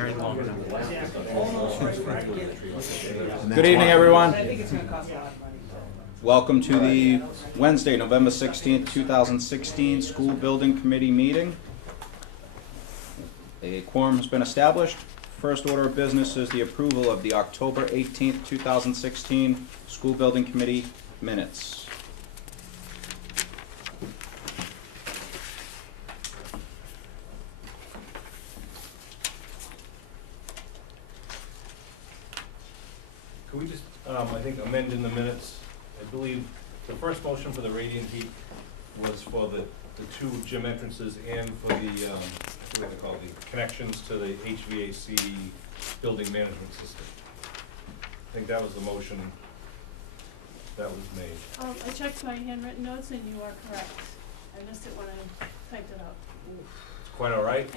married long enough. Good evening, everyone. Welcome to the Wednesday, November 16th, 2016 School Building Committee meeting. A quorum has been established. First order of business is the approval of the October 18th, 2016 School Building Committee minutes. Could we just, I think, amend in the minutes? I believe the first motion for the radiant heat was for the two gym entrances and for the, what they call the connections to the HVAC building management system. I think that was the motion that was made. I checked my handwritten notes and you are correct. I missed it when I typed it up. It's quite all right.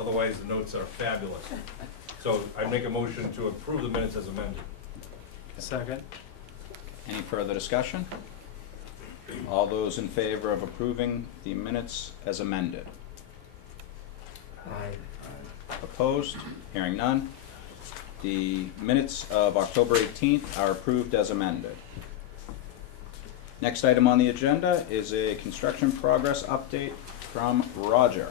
Otherwise, the notes are fabulous. So I make a motion to approve the minutes as amended. Second. Any further discussion? All those in favor of approving the minutes as amended? Aye. Opposed? Hearing none. The minutes of October 18th are approved as amended. Next item on the agenda is a construction progress update from Roger.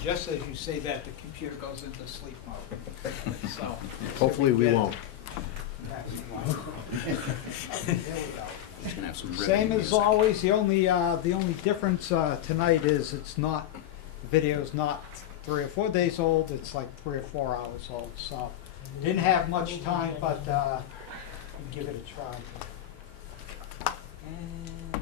Just as you say that, the computer goes into sleep mode. So Hopefully we won't. Just gonna have some Same riveting as music. always. The only difference tonight is it's not, the video's not 3 or 4 days old. It's like 3 or 4 hours old. So didn't have much time, but give it a try. And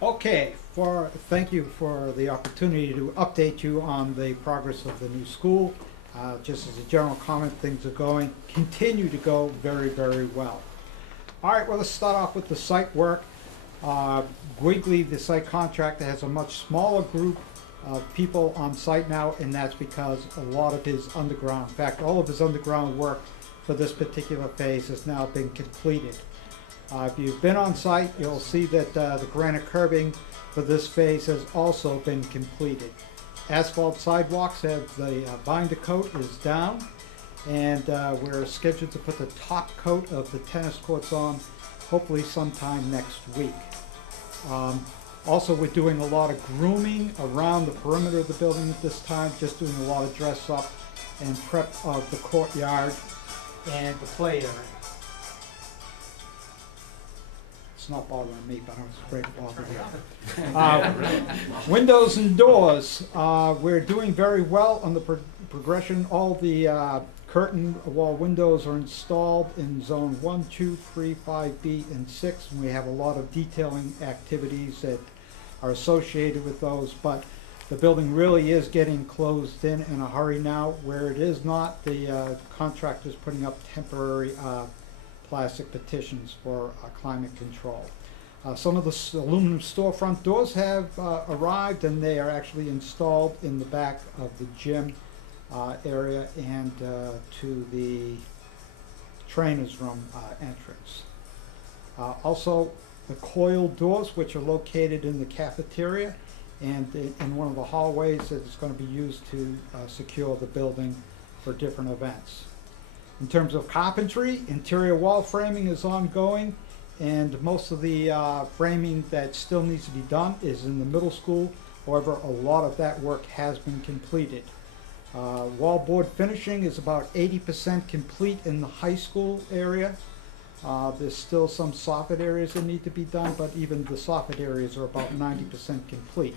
okay, thank you for the opportunity to update you on the progress of the new school. Just as a general comment, things are continue to go very, very well. All right, well, let's start off with the site work. Gwigley, the site contractor, has a much smaller group of people on site now, and that's because a lot of his underground, in fact, all of his underground work for this particular phase has now been completed. If you've been on site, you'll see that the granite curbing for this phase has also been completed. Asphalt sidewalks have the binder coat is down, and we're scheduled to put the top coat of the tennis courts on hopefully sometime next week. Also, we're doing a lot of grooming around the perimeter of the building at this time, just doing a lot of dress up and prep of the courtyard and the play area. It's not bothering me, but I was afraid to bother you. Windows and doors, we're doing very well on the progression. All the curtain wall windows are installed in zone 1, 2, 3, 5B, and 6. And we have a lot of detailing activities that are associated with those, but the building really is getting closed in a hurry now. Where it is not, the contractor's putting up temporary plastic partitions for climate control. Some of the aluminum storefront doors have arrived, and they are actually installed in the back of the gym area and to the trainer's room entrance. Also, the coil doors, which are located in the cafeteria and in one of the hallways that is going to be used to secure the building for different events. In terms of carpentry, interior wall framing is ongoing, and most of the framing that still needs to be done is in the middle school. However, a lot of that work has been completed. Wallboard finishing is about 80% complete in the high school area. There's still some soffit areas that need to be done, but even the soffit areas are about 90% complete.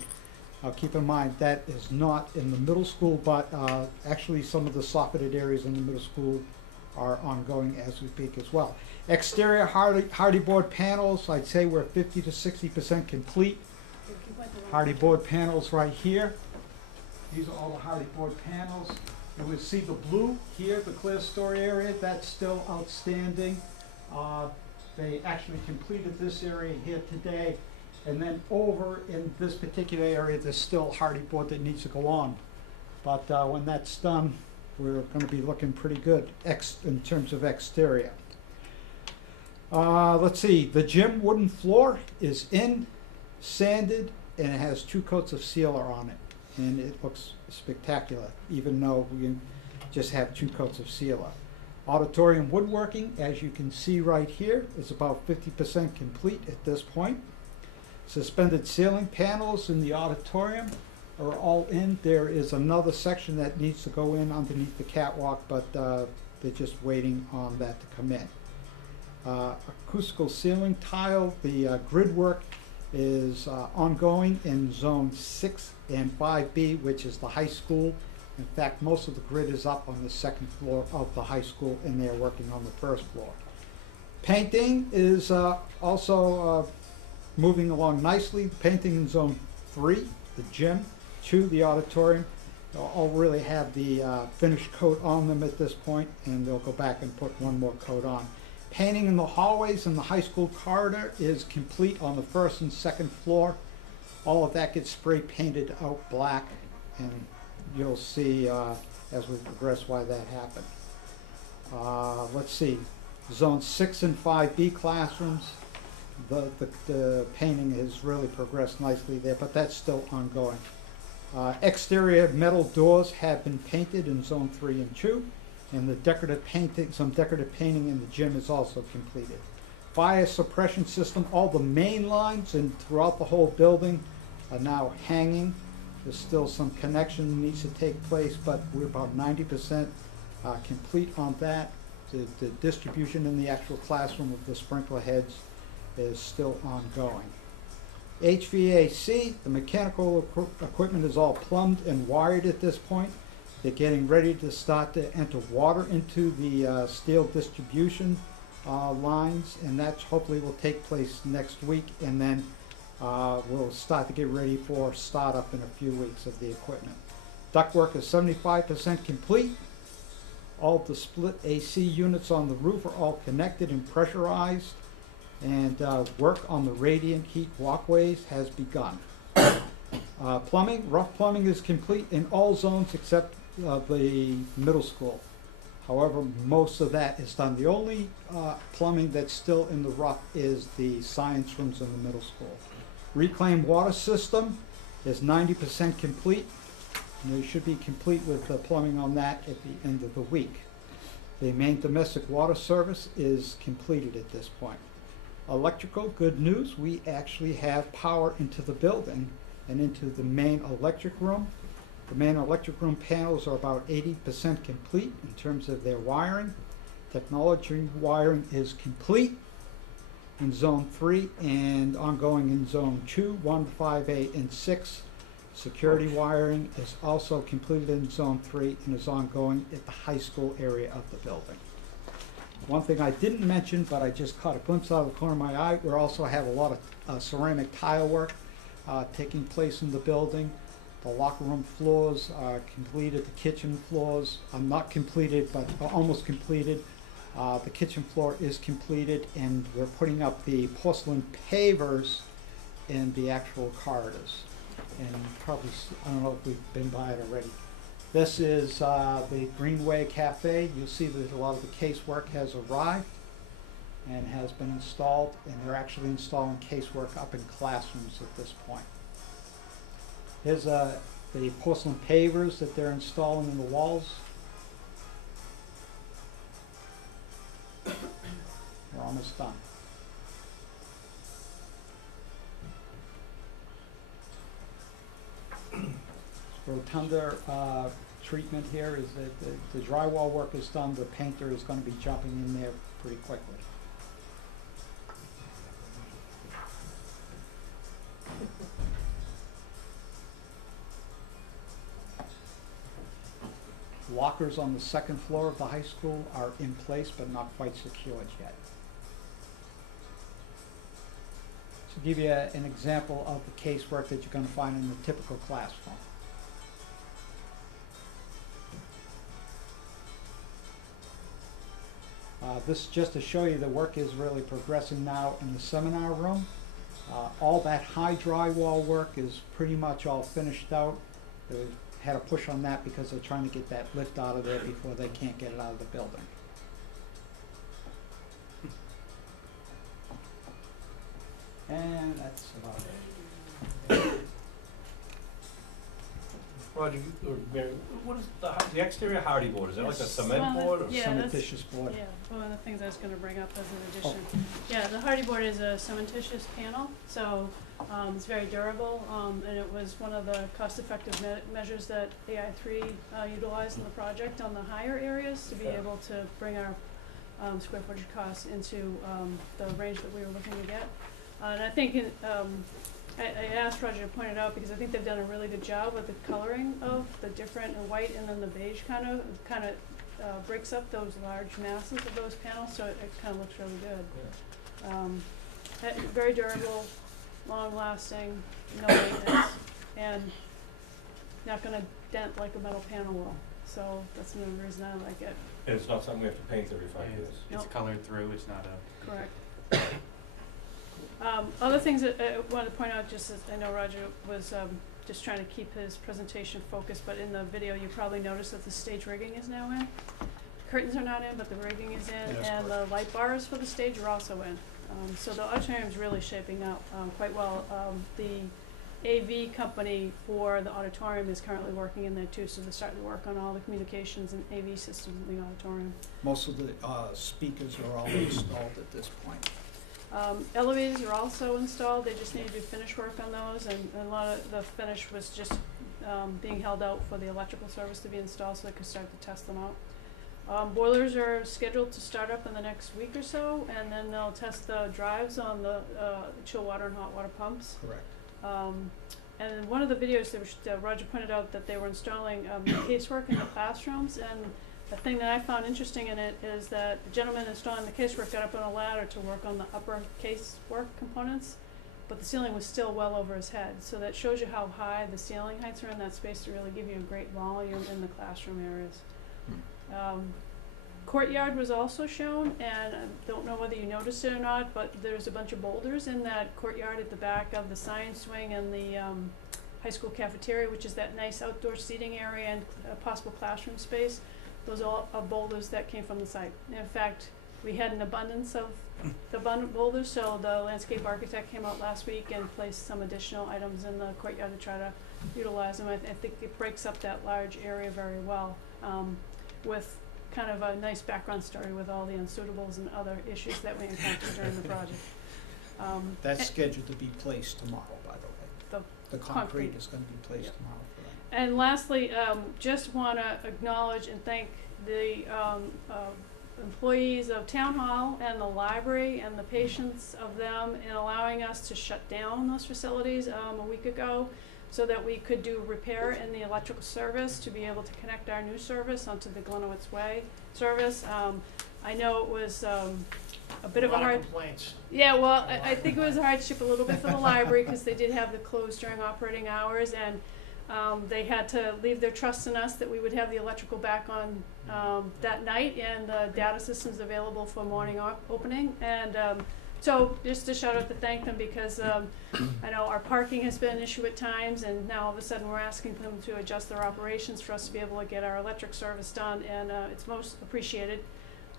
Keep in mind that is not in the middle school, but actually some of the soffitted areas in the middle school are ongoing as we speak as well. Exterior Hardie board panels, I'd say we're 50 to 60% complete. Hardie board panels right here. These are all the Hardie board panels. You will see the blue here, the clear story area, that's still outstanding. They actually completed this area here today, and then over in this particular area there's still Hardie board that needs to go on. But when that's done, we're going to be looking pretty good in terms of exterior. Let's see, the gym wooden floor is in. sanded, and it has 2 coats of sealer on it. And it looks spectacular, even though we just have 2 coats of sealer. Auditorium woodworking, as you can see right here, is about 50% complete at this point. Suspended ceiling panels in the auditorium are all in. There is another section that needs to go in underneath the catwalk, but they're just waiting on that to come in. Acoustical ceiling tile, the grid work is ongoing in zone 6 and 5B, which is the high school. In fact, most of the grid is up on the 2nd floor of the high school, and they're working on the 1st floor. Painting is also moving along nicely. Painting in zone 3, the gym, 2, the auditorium. They'll all really have the finished coat on them at this point, and they'll go back and put 1 more coat on. Painting in the hallways in the high school corridor is complete on the 1st and 2nd floor. All of that gets spray painted out black, and you'll see as we progress why that happened. Let's see, zone 6 and 5B classrooms, the painting has really progressed nicely there, but that's still ongoing. Exterior metal doors have been painted in zone 3 and 2, and the decorative painting, some decorative painting in the gym is also completed. Fire suppression system, all the main lines and throughout the whole building are now hanging. There's still some connection that needs to take place, but we're about 90% complete on that. The distribution in the actual classroom of the sprinkler heads is still ongoing. HVAC, the mechanical equipment is all plumbed and wired at this point. They're getting ready to start to enter water into the steel distribution lines, and that hopefully will take place next week, and then we'll start to get ready for startup in a few weeks of the equipment. Ductwork is 75% complete. All the split AC units on the roof are all connected and pressurized, and work on the radiant heat walkways has begun. Plumbing, rough plumbing is complete in all zones except the middle school. However, most of that is done. The only plumbing that's still in the rough is the science rooms in the middle school. Reclaimed water system is 90% complete. And they should be complete with the plumbing on that at the end of the week. The main domestic water service is completed at this point. Electrical, good news, we actually have power into the building and into the main electric room. The main electric room panels are about 80% complete in terms of their wiring. Technology wiring is complete in zone 3 and ongoing in zone 2, 1, 5, 8, and 6. Security wiring is also completed in zone 3 and is ongoing at the high school area of the building. One thing I didn't mention, but I just caught a glimpse out of the corner of my eye, we also have a lot of ceramic tile work taking place in the building. The locker room floors are completed, the kitchen floors are not completed, but almost completed. The kitchen floor is completed, and we're putting up the porcelain pavers in the actual corridors. And probably, I don't know if we've been by it already. This is the Greenway Cafe. You'll see that a lot of the casework has arrived and has been installed, and they're actually installing casework up in classrooms at this point. Here's the porcelain pavers that they're installing in the walls. We're almost done. Rotunda treatment here is that the drywall work is done. The painter is going to be jumping in there pretty quickly. Lockers on the 2nd floor of the high school are in place but not quite secured yet. To give you an example of the casework that you're going to find in the typical classroom. This is just to show you the work is really progressing now in the seminar room. All that high drywall work is pretty much all finished out. They had a push on that because they're trying to get that lift out of there before they can't get it out of the building. And that's about it. Roger, or Mary, what is the exterior Hardie board? Is that like a Yes. cement Well, board or? yeah, that's- Cementitious board. Yeah, one of the things I was gonna bring up as an Oh. addition. Yeah, the Hardie board is a cementitious panel, so, it's very durable, and it was one of the cost-effective measures that AI3, utilized in the project on the higher areas to be Yeah. able to bring our, square footage costs into, the range that we were looking to get. And I think, I asked Roger to point it out because I think they've done a really good job with the coloring of the different white and then the beige kind of breaks up those large masses of those panels, so it kind of looks really good. Yeah. Very durable, long lasting, no maintenance, and not gonna dent like a metal panel will. So that's another reason I like it. And it's not something we have to paint every 5 years. It's Nope. colored through, it's not a. Correct. Other things that I wanted to point out, just as I know Roger was just trying to keep his presentation focused, but in the video you probably noticed that the stage rigging is now in. Curtains are not in, but the rigging is in, Yes, and the light bars for the stage are also in. So the auditorium's really shaping up quite well. The AV company for the auditorium is currently working in there too, so they're starting to work on all the communications and AV systems in the auditorium. Most of the speakers are all installed at this point. Elevators are also installed, they just need to do finish work on those, and a lot of the finish was just being held out for the electrical service to be installed so they could start to test them out. Boilers are scheduled to start up in the next week or so, and then they'll test the drives on the chill water and hot water pumps. Correct. And in one of the videos, Roger pointed out that they were installing casework in the classrooms, and the thing that I found interesting in it is that the gentleman installing the casework got up on a ladder to work on the upper casework components, but the ceiling was still well over his head. So that shows you how high the ceiling heights are in that space to really give you a great volume in the classroom areas. Courtyard was also shown, and I don't know whether you noticed it or not, but there's a bunch of boulders in that courtyard at the back of the science wing and the high school cafeteria, which is that nice outdoor seating area and possible classroom space. Those are all boulders that came from the site. In fact, we had an abundance of the abundant boulders, so the landscape architect came out last week and placed some additional items in the courtyard to try to utilize them. I think it breaks up that large area very well, with kind of a nice background story with all the unsuitables and other issues that we encountered during the project. That's and- scheduled to be placed tomorrow, by the way. The concrete is gonna be placed Yeah. tomorrow for that. And lastly, just want to acknowledge and thank the employees of Town Hall and the library and the patience of them in allowing us to shut down those facilities a week ago so that we could do repair in the electrical service to be able to connect our new service onto the Glenowitz Way service. I know it was a bit of a hard... complaints. Yeah, well, I think it was a hardship a little bit for the library because they did have to close during operating hours, and they had to leave their trust in us that we would have the electrical back on that night and the data systems available for morning opening. And so just a shout out to thank them because I know our parking has been an issue at times, and now all of a sudden we're asking them to adjust their operations for us to be able to get our electric service done, and it's most appreciated.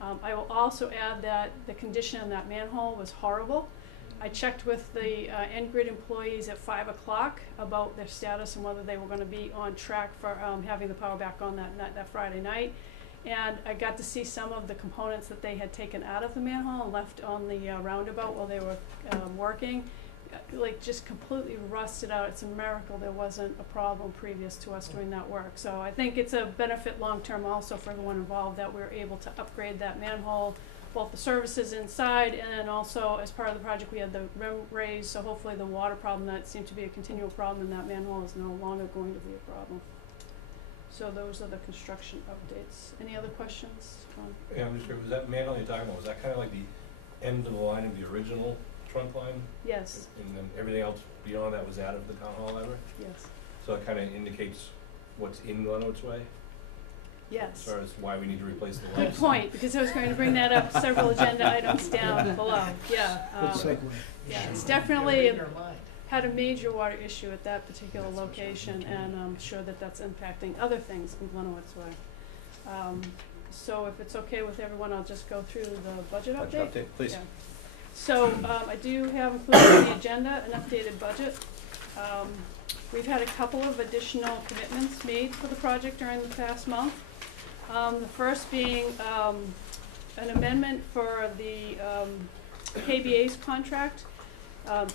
I will also add that the condition in that manhole was horrible. I checked with the N-Grid employees at 5 o'clock about their status and whether they were going to be on track for having the power back on that Friday night. And I got to see some of the components that they had taken out of the manhole and left on the roundabout while they were working. Like just completely rusted out. It's a miracle there wasn't a problem previous to us doing that work. So I think it's a benefit long-term also for everyone involved that we were able to upgrade that manhole, both the services inside and then also as part of the project we had the rim raised, so hopefully the water problem that seemed to be a continual problem in that manhole is no longer going to be a problem. So those are the construction updates. Any other questions? Yeah, I'm just curious, was that manhole you're talking about, was that kind of like the end of the line of the original trunk line? Yes, And then everything else beyond that was added to the town hall library? yes, So it kind of indicates what's in Glenowitz Way, as yes. far as why we need to replace the Good wells? point, because I was going to bring that up several agenda items down below, yeah. Good segue. Yeah, it's They're definitely reading our mind. had a major water issue at that particular location, and I'm sure that that's impacting other things in Glenowitz Way. So if it's okay with everyone, I'll just go through the budget update. Budget update, please. Yeah. So I do have included in the agenda an updated budget. We've had a couple of additional commitments made for the project during the past month. The first being an amendment for the KBA's contract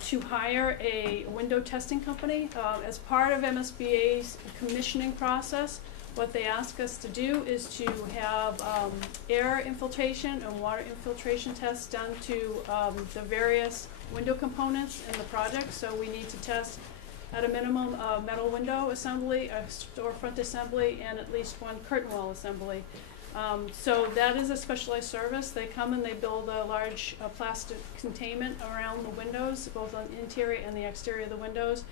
to hire a window testing company. As part of MSBA's commissioning process, what they ask us to do is to have air infiltration and water infiltration tests done to the various window components in the project. So we need to test at a minimum a metal window assembly, a storefront assembly, and at least one curtain wall assembly. So that is a specialized service. They come and they build a large plastic containment around the windows, both on the interior and the exterior of the windows.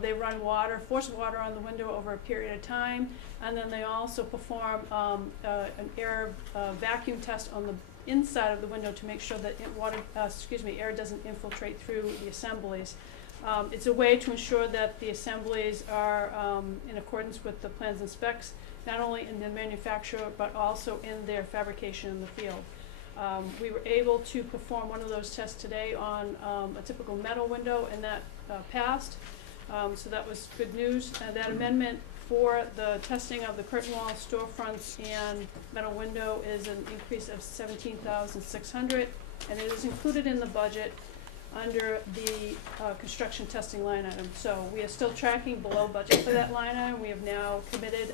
They run water, force water on the window over a period of time, and then they also perform an air vacuum test on the inside of the window to make sure that air doesn't infiltrate through the assemblies. It's a way to ensure that the assemblies are in accordance with the plans and specs, not only in the manufacture, but also in their fabrication in the field. We were able to perform one of those tests today on a typical metal window, and that passed. So that was good news. That amendment for the testing of the curtain wall, storefronts, and metal window is an increase of $17,600, and it is included in the budget under the construction testing line item. So we are still tracking below budget for that line item. We have now committed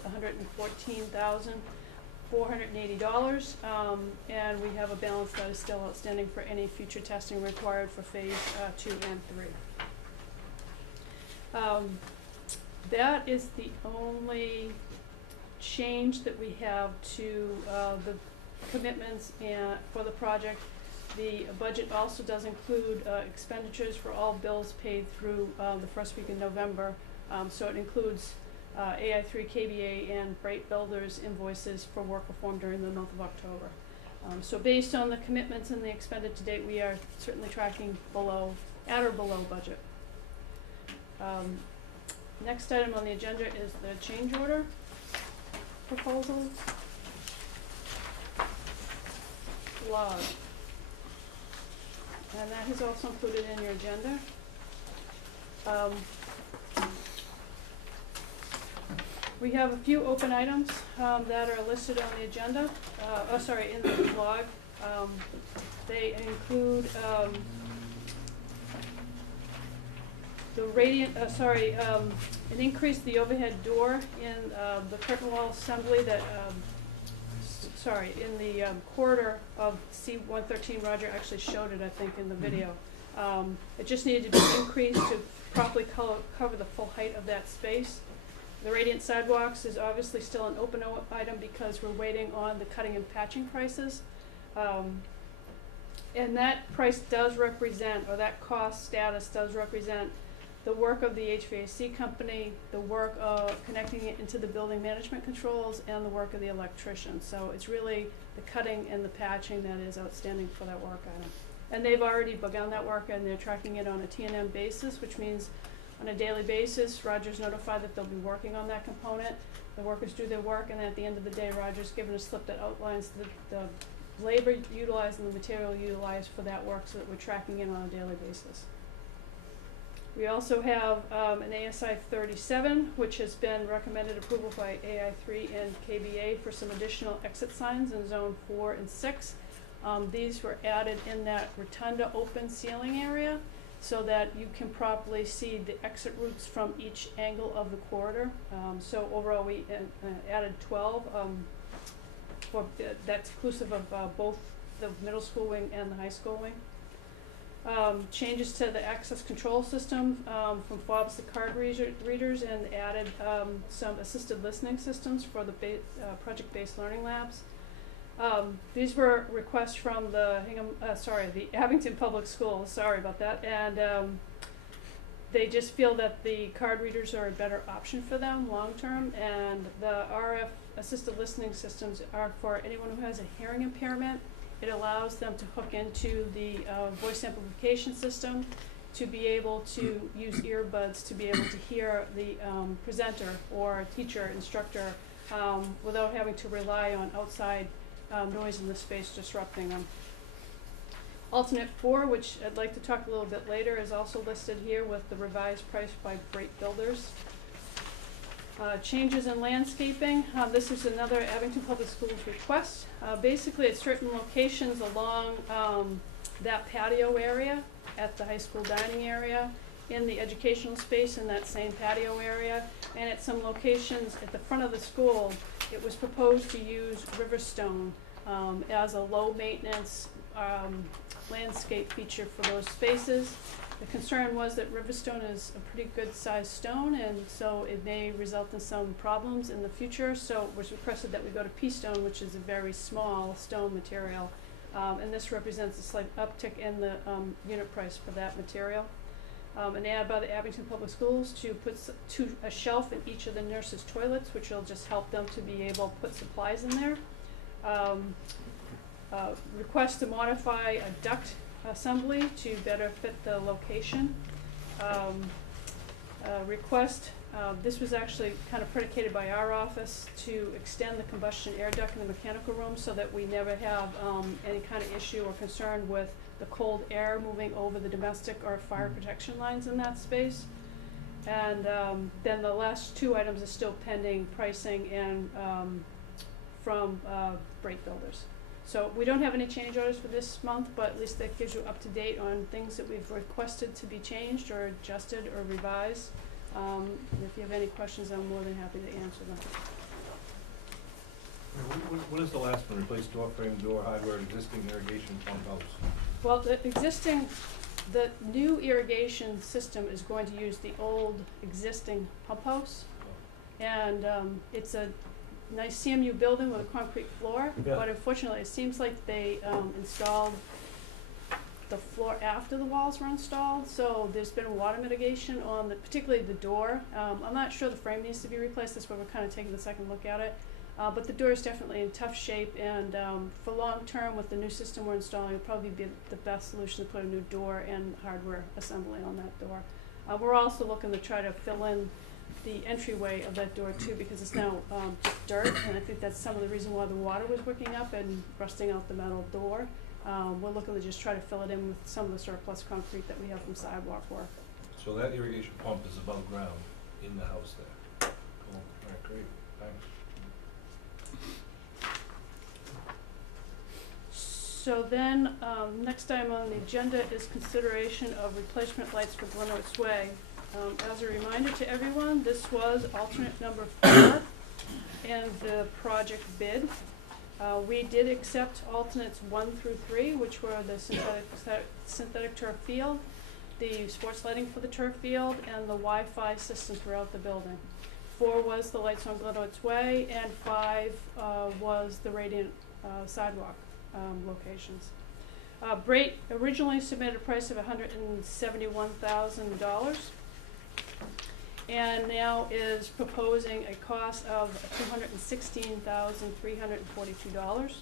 $114,480, and we have a balance that is still outstanding for any future testing required for phase 2 and 3. That is the only change that we have to the commitments for the project. The budget also does include expenditures for all bills paid through the first week in November. So it includes AI3, KBA, and Bright Builders invoices for work performed during the month of October. So based on the commitments and the expended to date, we are certainly tracking at or below budget. Next item on the agenda is the change order proposals. Log. And that is also included in your agenda. We have a few open items that are listed on the agenda, in the log. They include an increase the overhead door in the curtain wall assembly that, in the corridor of C-113. Roger actually showed it, I think, in the video. It just needed to be increased to properly cover the full height of that space. The radiant sidewalks is obviously still an open item because we're waiting on the cutting and patching prices. And that price does represent, or that cost status does represent, the work of the HVAC company, the work of connecting it into the building management controls, and the work of the electrician. So it's really the cutting and the patching that is outstanding for that work item. And they've already begun that work, and they're tracking it on a T&M basis, which means on a daily basis, Roger's notified that they'll be working on that component. The workers do their work, and at the end of the day, Roger's given a slip that outlines the labor utilized and the material utilized for that work, so that we're tracking it on a daily basis. We also have an ASI 37, which has been recommended approval by AI3 and KBA for some additional exit signs in zone 4 and 6. These were added in that rotunda open ceiling area so that you can properly see the exit routes from each angle of the corridor. So overall, we added 12. That's inclusive of both the middle school wing and the high school wing. Changes to the access control system from fobs to card readers, and added some assisted listening systems for the project-based learning labs. These were requests from the Abington Public Schools. Sorry about that, and they just feel that the card readers are a better option for them long term, and the RF assisted listening systems are for anyone who has a hearing impairment. It allows them to hook into the voice amplification system to be able to use earbuds to be able to hear the presenter or teacher, instructor, without having to rely on outside noise in the space disrupting them. Alternate 4, which I'd like to talk a little bit later, is also listed here with the revised price by Brake Builders. Changes in landscaping. This is another Abington Public Schools request. Basically, at certain locations along that patio area, at the high school dining area, in the educational space in that same patio area, and at some locations at the front of the school, it was proposed to use Riverstone as a low-maintenance landscape feature for those spaces. The concern was that Riverstone is a pretty good-sized stone, and so it may result in some problems in the future. So it was requested that we go to pea stone, which is a very small stone material, and this represents a slight uptick in the unit price for that material. An ad by the Abington Public Schools to put a shelf in each of the nurses' toilets, which will just help them to be able to put supplies in there. Request to modify a duct assembly to better fit the location. Request, this was actually kind of predicated by our office, to extend the combustion air duct in the mechanical room so that we never have any kind of issue or concern with the cold air moving over the domestic or fire protection lines in that space. And then the last 2 items are still pending pricing and from Brake Builders. So we don't have any change orders for this month, but at least that gives you up to date on things that we've requested to be changed or adjusted or revised. If you have any questions, I'm more than happy to answer them. What is the last one? Replace door frame, door hardware, existing irrigation pump house? Well, the new irrigation system is going to use the old existing pump house. And it's a nice CMU building with a concrete floor, Yeah. but unfortunately, it seems like they installed the floor after the walls were installed, so there's been water mitigation on particularly the door. I'm not sure the frame needs to be replaced, that's why we're kind of taking a second look at it. But the door is definitely in tough shape, and for long term, with the new system we're installing, it'll probably be the best solution to put a new door and hardware assembly on that door. We're also looking to try to fill in the entryway of that door too, because it's now just dirt, and I think that's some of the reason why the water was wicking up and rusting out the metal door. We're looking to just try to fill it in with some of the surplus concrete that we have from sidewalk work. So that irrigation pump is above ground in the house there? Cool, all right, great, thanks. So then, next item on the agenda is consideration of replacement lights for Glenwood's Way. As a reminder to everyone, this was alternate number 4 in the project bid. We did accept alternates 1 through 3, which were the synthetic turf field, the sports lighting for the turf field, and the Wi-Fi system throughout the building. 4 was the lights on Glenwood's Way, and 5 was the radiant sidewalk locations. Brate originally submitted a price of $171,000. And now is proposing a cost of $216,342.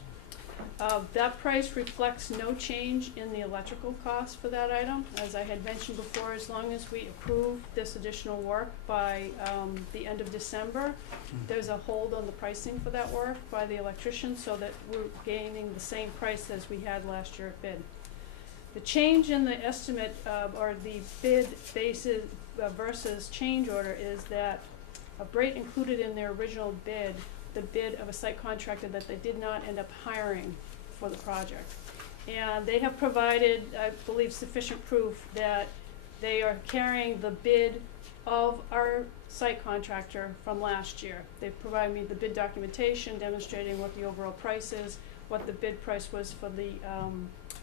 That price reflects no change in the electrical cost for that item. As I had mentioned before, as long as we approve this additional work by the end of December, there's a hold on the pricing for that work by the electrician, so that we're gaining the same price as we had last year at bid. The change in the estimate or the bid basis versus change order is that Brate included in their original bid the bid of a site contractor that they did not end up hiring for the project. And they have provided, I believe, sufficient proof that they are carrying the bid of our site contractor from last year. They've provided me the bid documentation demonstrating what the overall price is, what the bid price was for the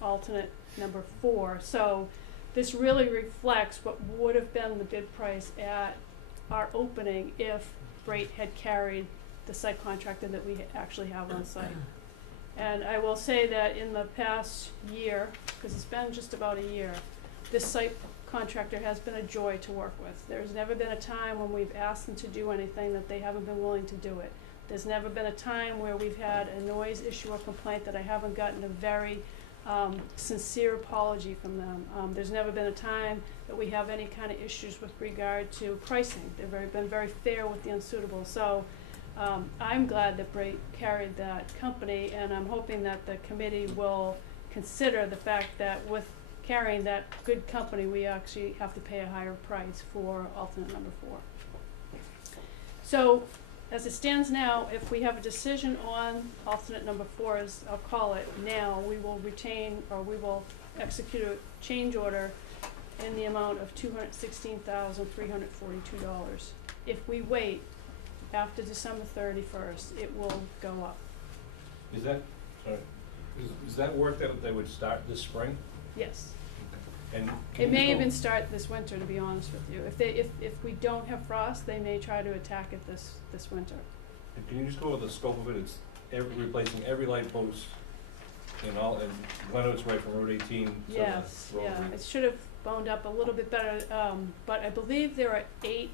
alternate number 4. So this really reflects what would have been the bid price at our opening if Brate had carried the site contractor that we actually have on site. And I will say that in the past year, because it's been just about a year, this site contractor has been a joy to work with. There's never been a time when we've asked them to do anything that they haven't been willing to do it. There's never been a time where we've had a noise issue or complaint that I haven't gotten a very sincere apology from them. There's never been a time that we have any kind of issues with regard to pricing. They've been very fair with the unsuitable. So I'm glad that Brate carried that company, and I'm hoping that the committee will consider the fact that with carrying that good company, we actually have to pay a higher price for alternate number 4. So, as it stands now, if we have a decision on alternate number 4, as I'll call it now, we will retain, or we will execute a change order in the amount of $216,342. If we wait after December 31st, it will go up. Is that, sorry, is that work that they would start this spring? Yes. And can It you may go- even start this winter, to be honest with you. If we don't have frost, they may try to attack it this winter. Can you just go over the scope of it? It's replacing every light post in Glenwood's way from Route 18 to Yes, the yeah, rotary. it should have boned up a little bit better, but I believe there are 8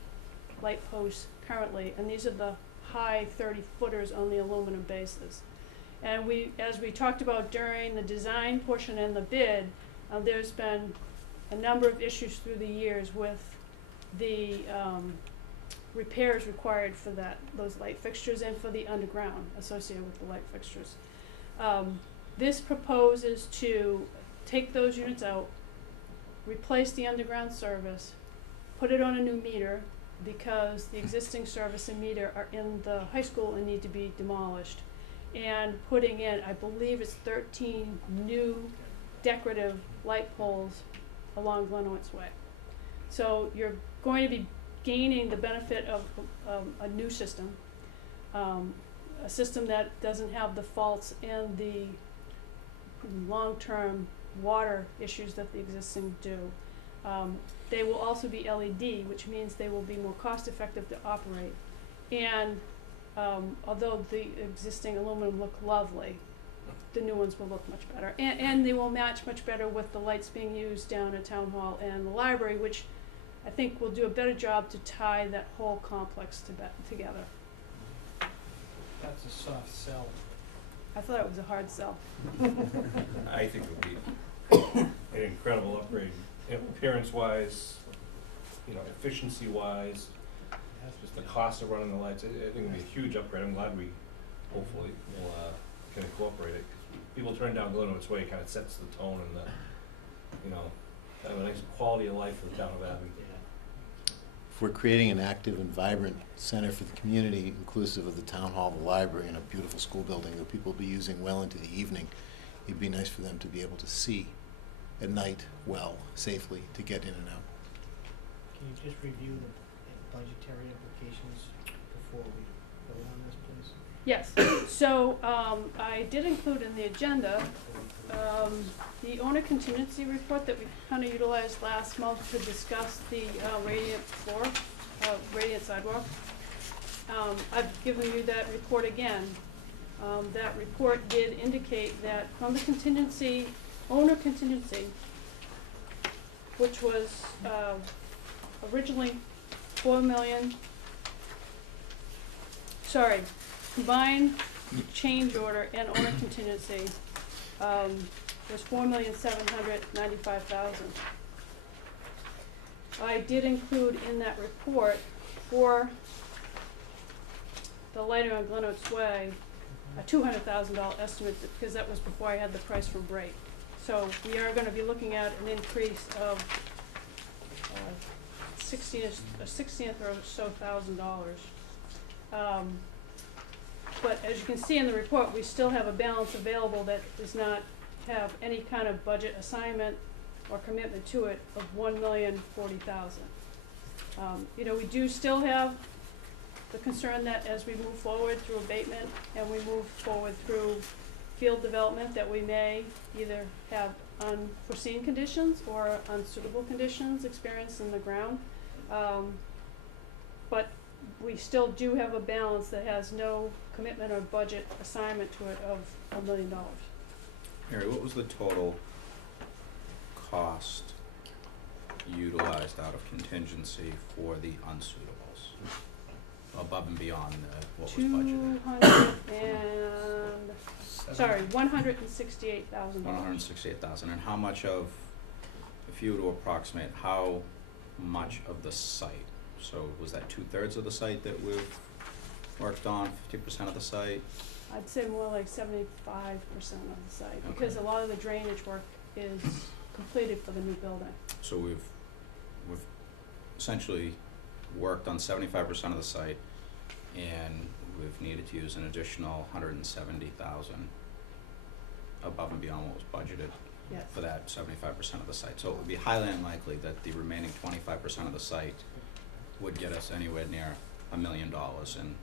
light posts currently, and these are the high 30-footers on the aluminum bases. And as we talked about during the design portion and the bid, there's been a number of issues through the years with the repairs required for those light fixtures and for the underground associated with the light fixtures. This proposes to take those units out, replace the underground service, put it on a new meter because the existing service and meter are in the high school and need to be demolished, and putting in, I believe it's 13 new decorative light poles along Glenwood's Way. So you're going to be gaining the benefit of a new system, a system that doesn't have the faults and the long-term water issues that the existing do. They will also be LED, which means they will be more cost-effective to operate. And although the existing aluminum look lovely, the new ones will look much better. And they will match much better with the lights being used down at Town Hall and the library, which I think will do a better job to tie that whole complex together. That's a soft sell. I thought it was a hard sell. I think it would be an incredible upgrade, appearance-wise, efficiency-wise, just the cost of running the lights. I think it'd be a huge upgrade. I'm glad we, hopefully, will can incorporate it. 'Cause people turn down Glenwood's Way, it kind of sets the tone and have a nice quality of life for the town of Abington. If we're creating an active and vibrant center for the community, inclusive of the town hall, the library, and a beautiful school building that people will be using well into the evening, it'd be nice for them to be able to see at night well, safely, to get in and out. Can you just review the budgetary implications before we vote on this, please? Yes, so I did include in the agenda the owner contingency report that we kind of utilized last month to discuss the radiant floor, radiant sidewalk. I've given you that report again. That report did indicate that from the contingency, owner contingency, which was originally combined change order and owner contingency was $4,795,000. I did include in that report for the lighting on Glenwood's Way a $200,000 estimate because that was before I had the price from Brake. So we are going to be looking at an increase of $60,000 or so. But as you can see in the report, we still have a balance available that does not have any kind of budget assignment or commitment to it of $1,040,000. We do still have the concern that as we move forward through abatement and we move forward through field development, that we may either have unforeseen conditions or unsuitable conditions experienced in the ground. But we still do have a balance that has no commitment or budget assignment to it of $1 million. Mary, what was the total cost utilized out of contingency for the unsuitables? Above and beyond what was budgeted? $168,000. $168,000. And how much of, if you were to approximate, how much of the site? So was that 2/3 of the site that we've worked on, 50% of the site? I'd say more like 75% of the site, because a lot of the drainage work is completed for the new building. So we've essentially worked on 75% of the site, and we've needed to use an additional 170,000 above and beyond what was budgeted Yes. for that 75% of the site. So it would be highly unlikely that the remaining 25% of the site would get us anywhere near $1 million. And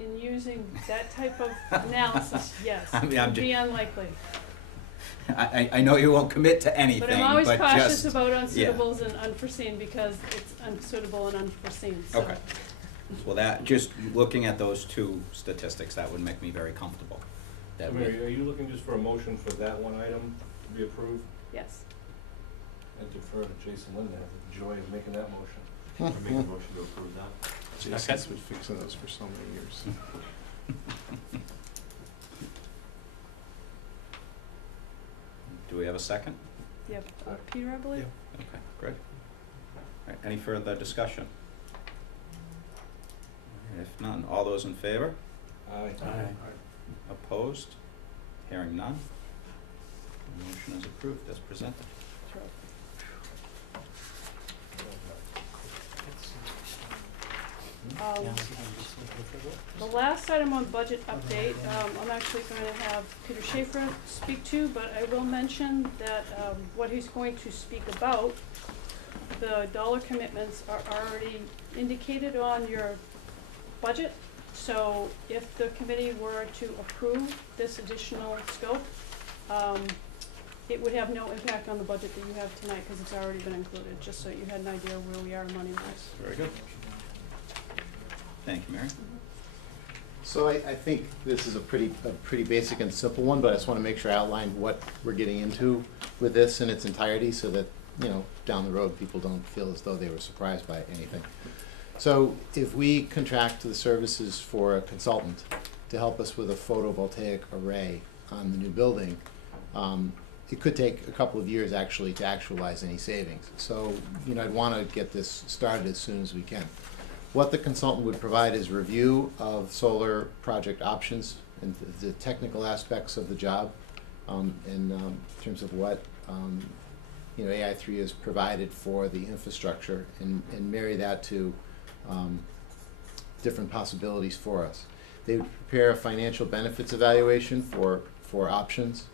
In using that type of analysis, yes, I mean, it I'm would be unlikely. I know you won't commit to anything, But I'm always cautious just, about unsuitables and unforeseen, because it's unsuitable and unforeseen, so. Okay. Well, that, just looking at those two statistics, that would make me very comfortable. That we, Mary, are you looking just for a motion for that one item to be approved? Yes. I defer to Jason Linden, have the joy of making that motion. I make a motion to approve that. Jason's been fixing those for so many years. do we have a second? Yep, Peter, I believe? Okay, great. All right, any further discussion? All right, if none, all those in favor? Aye. Opposed? Hearing none? The motion is approved as presented. Sure. The last item on budget update, I'm actually going to have Peter Schaefer speak to, but I will mention that what he's going to speak about, the dollar commitments are already indicated on your budget. So if the committee were to approve this additional scope, it would have no impact on the budget that you have tonight, because it's already been included, just so you had an idea where we are money-wise. Very good. Thank you, Mary. So I think this is a pretty basic and simple one, but I just want to make sure I outlined what we're getting into with this in its entirety, so that, you know, down the road, people don't feel as though they were surprised by anything. So if we contract the services for a consultant to help us with a photovoltaic array on the new building, it could take a couple of years actually to actualize any savings. So, you know, I'd want to get this started as soon as we can. What the consultant would provide is review of solar project options and the technical aspects of the job, in terms of what you know, AI3 has provided for the infrastructure, and marry that to different possibilities for us. They would prepare a financial benefits evaluation for options.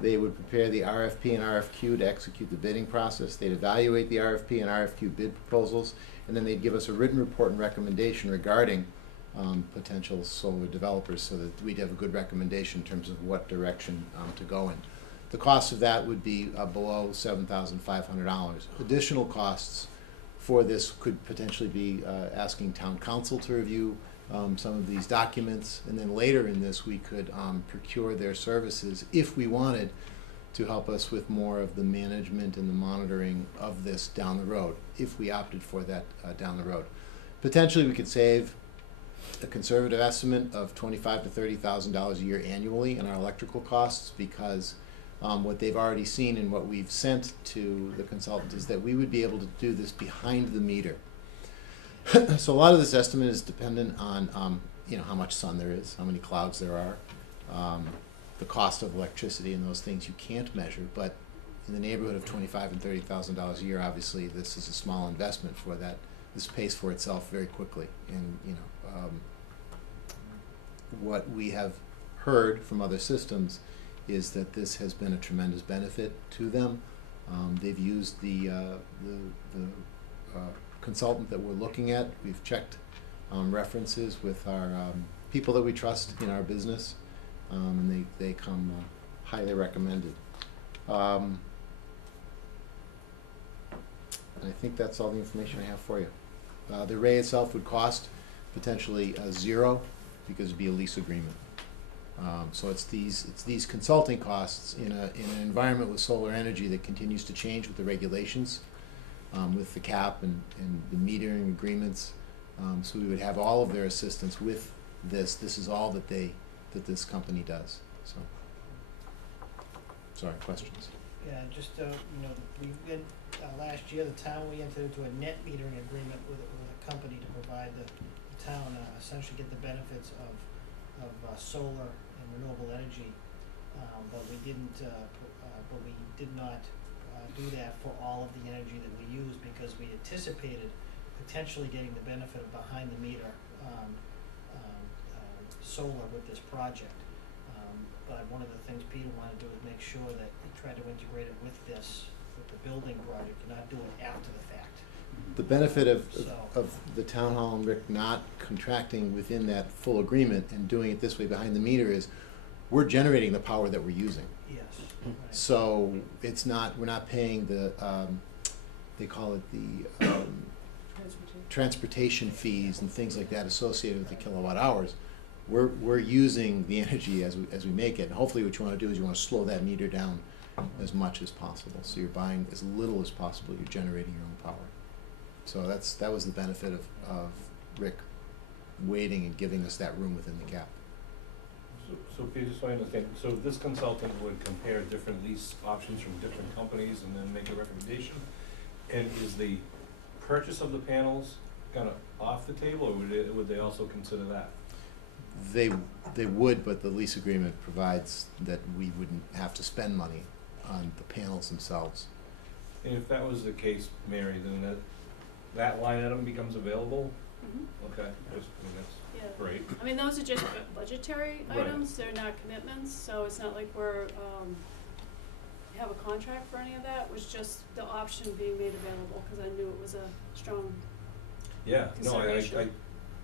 They would prepare the RFP and RFQ to execute the bidding process. They'd evaluate the RFP and RFQ bid proposals, and then they'd give us a written report and recommendation regarding potential solar developers, so that we'd have a good recommendation in terms of what direction to go in. The cost of that would be below $7,500. Additional costs for this could potentially be asking town council to review some of these documents, and then later in this we could procure their services if we wanted to help us with more of the management and the monitoring of this down the road, if we opted for that down the road. Potentially we could save a conservative estimate of $25,000 to $30,000 a year annually in our electrical costs, because what they've already seen and what we've sent to the consultant is that we would be able to do this behind the meter. So a lot of this estimate is dependent on you know, how much sun there is, how many clouds there are, the cost of electricity, and those things you can't measure. But in the neighborhood of $25,000 and $30,000 a year, obviously this is a small investment for that. This pays for itself very quickly. And you know, what we have heard from other systems is that this has been a tremendous benefit to them. They've used the consultant that we're looking at. We've checked references with our people that we trust in our business, and they come highly recommended. And I think that's all the information I have for you. The array itself would cost potentially zero, because it'd be a lease agreement. So it's these consulting costs in an environment with solar energy that continues to change with the regulations, with the cap and the metering agreements. So we would have all of their assistance with this. This is all that this company does. So, sorry, questions? Yeah, just, you know, we did, last year, the town, we entered into a net metering agreement with a company to provide the town, essentially get the benefits of solar and renewable energy, but we didn't, but we did not do that for all of the energy that we use because we anticipated potentially getting the benefit of behind the meter solar with this project. But one of the things Peter wanted to do is make sure that he tried to integrate it with this, with the building project, and not do it after the fact. The benefit of So- the town hall and Rick not contracting within that full agreement and doing it this way behind the meter is we're generating the power that we're using. Yes. Right. So it's not, we're not paying the, they call it the transportation fees and things like that associated with the kilowatt hours. We're using the energy as we make it. And hopefully what you wanna do is you wanna slow that meter down as much as possible. So you're buying as little as possible, you're generating your own power. So that was the benefit of Rick waiting and giving us that room within the cap. So Peter, just so I understand, so this consultant would compare different lease options from different companies and then make a recommendation? And is the purchase of the panels kind of off the table, or would they also consider that? They would, but the lease agreement provides that we wouldn't have to spend money on the panels themselves. And if that was the case, Mary, then that line item becomes available? Mhm. Okay, just, I mean, that's Yeah. great. I mean, those are just budgetary Right. items, they're not commitments, so it's not like we're, have a contract for any of that, it was just the option being made available, cause I knew it was a strong, Yeah, no, I Consideration.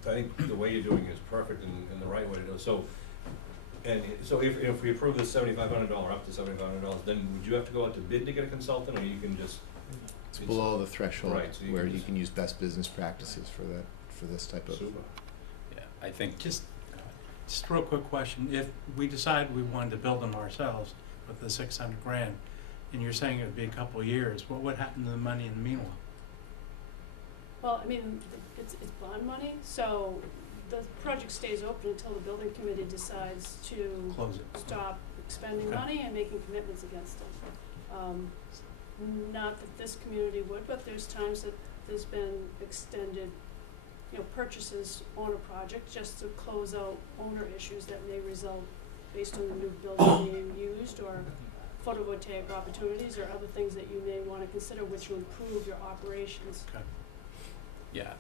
think the way you're doing it is perfect and the right way to do it. So, so if we approve this $7,500, up to $7,500, then would you have to go out to bid to get a consultant, or you can just? It's below the threshold Right, so you where can you just- can use best business practices for this type of. Super. Yeah, I think. Just a real quick question. If we decided we wanted to build them ourselves with the 600 grand, and you're saying it would be a couple of years, what would happen to the money in the meanwhile? well, I mean, it's bond money, so the project stays open until the building committee decides to Close it. stop expending Okay. money and making commitments against it. Not that this community would, but there's times that there's been extended, purchases on a project just to close out owner issues that may result based on the new building being used, or photovoltaic opportunities, or other things that you may wanna consider which will improve your operations. Okay. Yeah,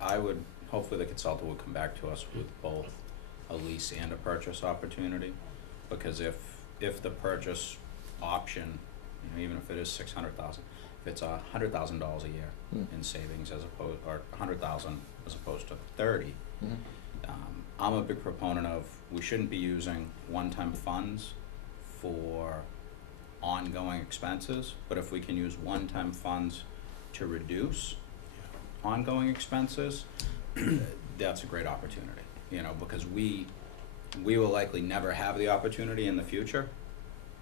I would, hopefully the consultant will come back to us with both a lease and a purchase opportunity, because if the purchase option, even if it is $600,000, if it's $100,000 a year in savings as opposed, or $100,000 as opposed to 30, Mhm. I'm a big proponent of, we shouldn't be using one-time funds for ongoing expenses, but if we can use one-time funds to reduce ongoing expenses, that's a great opportunity, because we will likely never have the opportunity in the future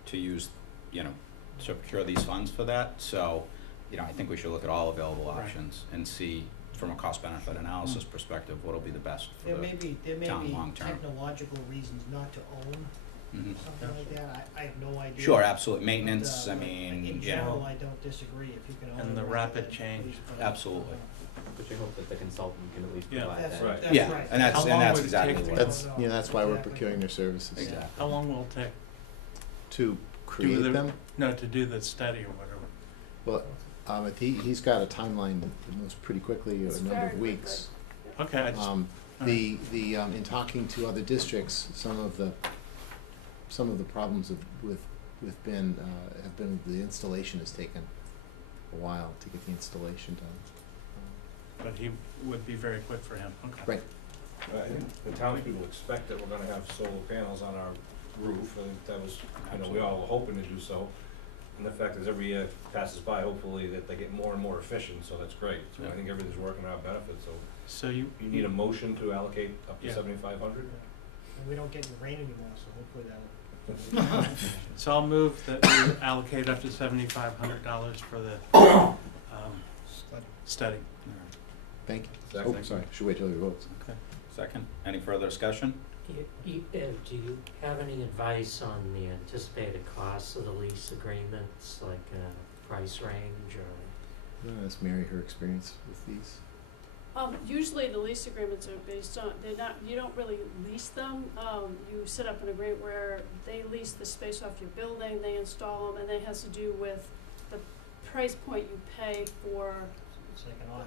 to use, to procure these funds for that. So, I think we should look at all available Right. options and see from a cost-benefit analysis perspective what'll be the best for There the may be town long term. technological reasons not to own Mhm. something like that. I have no idea. Sure, absolutely. But, Maintenance, I but mean, in general, I don't disagree. If you can own And the it, rapid then change. please put it. Absolutely. But you hope that the consultant can at least Yeah. provide That's that. Right. that's Yeah, right. and that's How long would it exactly take to what. get- That's why we're Exactly. procuring their services. Exactly. How long will it take To create the- them, to do the study or whatever? well, he's got a timeline that moves pretty quickly, It's a number very of quick, weeks. Okay, I just, In talking to other districts, some of the problems have been the installation has taken a while to get the installation done. but he would be very quick for him, okay. Right. I think the townspeople expect that we're gonna have solar panels on our roof, I think that was, we all were hoping to do so. And the fact is, every year passes by, hopefully, that they get more and more efficient, so that's great. So I Yeah. think everything's working out benefit, so So you. you need a motion to allocate up to Yeah. 7,500? And we don't get any rain anymore, so hopefully that'll. So I'll move that we allocate up to $7,500 for the, study. Thank you. Second. Oh, sorry, should wait till he votes. Okay. Second, any further discussion? Do you have any advice on the anticipated costs of the lease agreements, like a price range or? I'm gonna ask Mary her experience with these. Usually the lease agreements are based on, you don't really lease them. You set up an agreement where they lease the space off your building, they install them, and that has to do with the price point you pay for, It's like an